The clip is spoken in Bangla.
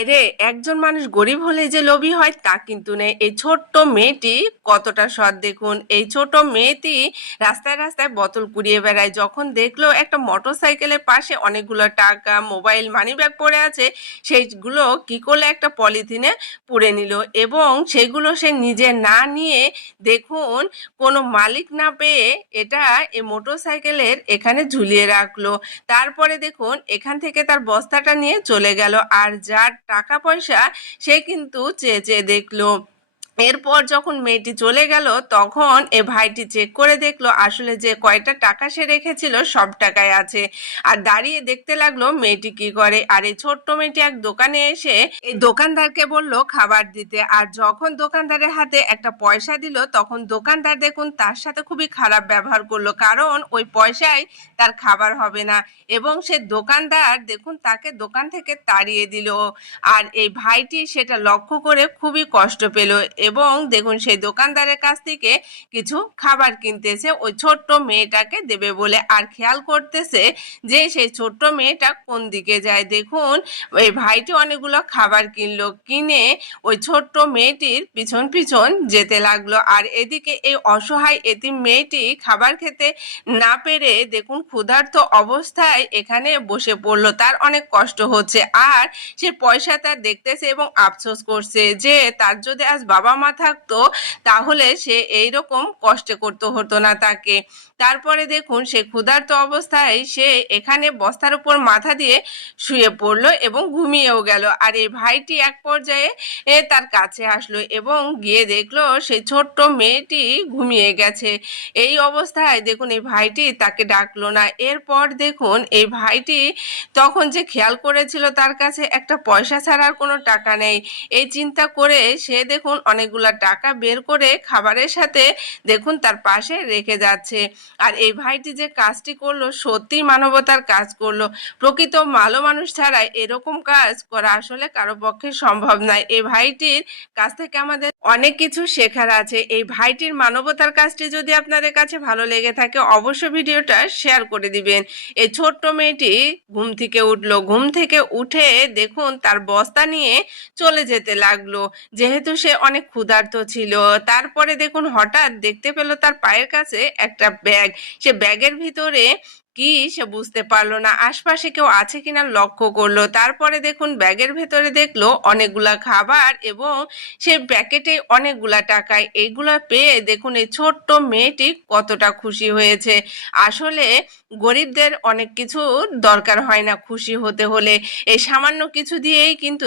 বাইরে একজন মানুষ গরিব হলে যে লোভী হয় তা কিন্তু নেই। এই ছোট্ট মেয়েটি কতটা সৎ দেখুন। এই ছোট মেয়েটি রাস্তায় রাস্তায় বোতল কুড়িয়ে বেড়ায়। যখন দেখলো একটা মোটরসাইকেলের পাশে অনেকগুলো টাকা, মোবাইল, মানিব্যাগ পড়ে আছে, সেইগুলো কি করলো একটা পলিথিনে পুরে নিল এবং সেগুলো সে নিজে না নিয়ে দেখুন কোনো মালিক না পেয়ে এটা এই মোটরসাইকেলের এখানে ঝুলিয়ে রাখলো। তারপরে দেখুন এখান থেকে তার বস্তাটা নিয়ে চলে গেল, আর যার টাকা পয়সা সে কিন্তু চেয়ে চেয়ে দেখলো। এরপর যখন মেয়েটি চলে গেল তখন এ ভাইটি চেক করে দেখলো আসলে যে কয়টা টাকা সে রেখেছিল সব টাকায় আছে। আর দাঁড়িয়ে দেখতে লাগলো মেয়েটি কি করে। আর এই ছোট্ট মেয়েটি এক দোকানে এসে এই দোকানদারকে বলল খাবার দিতে। আর যখন দোকানদারের হাতে একটা পয়সা দিল তখন দোকানদার দেখুন তার সাথে খুবই খারাপ ব্যবহার করলো, কারণ ওই পয়সায় তার খাবার হবে না এবং সে দোকানদার দেখুন তাকে দোকান থেকে তাড়িয়ে দিল। আর এই ভাইটি সেটা লক্ষ্য করে খুবই কষ্ট পেল এবং দেখুন সেই দোকানদারের কাছ থেকে কিছু খাবার কিনতেছে ওই ছোট্ট মেয়েটাকে দেবে বলে, আর খেয়াল করতেছে যে সেই ছোট্ট মেয়েটা কোন দিকে যায়। দেখুন এই ভাইটি অনেকগুলো খাবার কিনলো, কিনে ওই ছোট্ট মেয়েটির পিছন পিছন যেতে লাগলো। আর এদিকে এই অসহায় এতিম মেয়েটি খাবার খেতে না পেরে দেখুন ক্ষুধার্ত অবস্থায় এখানে বসে পড়লো। তার অনেক কষ্ট হচ্ছে আর সে পয়সা তার দেখতেছে এবং আফসোস করছে যে তার যদি আজ বাবা মা থাকতো তাহলে সে এইরকম কষ্টে করতে হতো না তাকে। তারপরে দেখুন সে ক্ষুধার্ত অবস্থায় সে এখানে বস্তার উপর মাথা দিয়ে শুয়ে পড়লো এবং ঘুমিয়েও গেল। আর এই ভাইটি এক পর্যায়ে তার কাছে আসলো এবং গিয়ে দেখলো সেই ছোট্ট মেয়েটি ঘুমিয়ে গেছে। এই অবস্থায় দেখুন এই ভাইটি তাকে ডাকলো না। এরপর দেখুন এই ভাইটি তখন যে খেয়াল করেছিল তার কাছে একটা পয়সা ছাড়া আর কোনো টাকা নেই, এই চিন্তা করে সে দেখুন অনেকগুলা টাকা বের করে খাবারের সাথে দেখুন তার পাশে রেখে যাচ্ছে। আর এই ভাইটি যে কাজটি করলো সত্যি মানবতার কাজ করলো। প্রকৃত ভালো মানুষ ছাড়া এরকম কাজ করা আসলে কারো পক্ষে সম্ভব নয়। এই ভাইটির কাছ থেকে আমাদের অনেক কিছু শেখার আছে। এই ভাইটির মানবতার কাজটি যদি আপনাদের কাছে ভালো লেগে থাকে অবশ্যই ভিডিওটা শেয়ার করে দিবেন। এই ছোট্ট মেয়েটি ঘুম থেকে উঠলো, ঘুম থেকে উঠে দেখুন তার বস্তা নিয়ে চলে যেতে লাগলো যেহেতু সে অনেক ক্ষুধার্ত ছিল। তারপরে দেখুন হঠাৎ দেখতে পেল তার পায়ের কাছে একটা ব্যাগ। সে ব্যাগের ভিতরে কি সে বুঝতে পারলো না, আশপাশে কেউ আছে কিনা লক্ষ্য করলো। তারপরে দেখুন ব্যাগের ভেতরে দেখলো অনেকগুলা খাবার এবং সে প্যাকেটে অনেকগুলা টাকায়। এইগুলা পেয়ে দেখুন এই ছোট্ট মেয়েটি কতটা খুশি হয়েছে। আসলে গরিবদের অনেক কিছু দরকার হয় না খুশি হতে হলে, এই সামান্য কিছু দিয়েই কিন্তু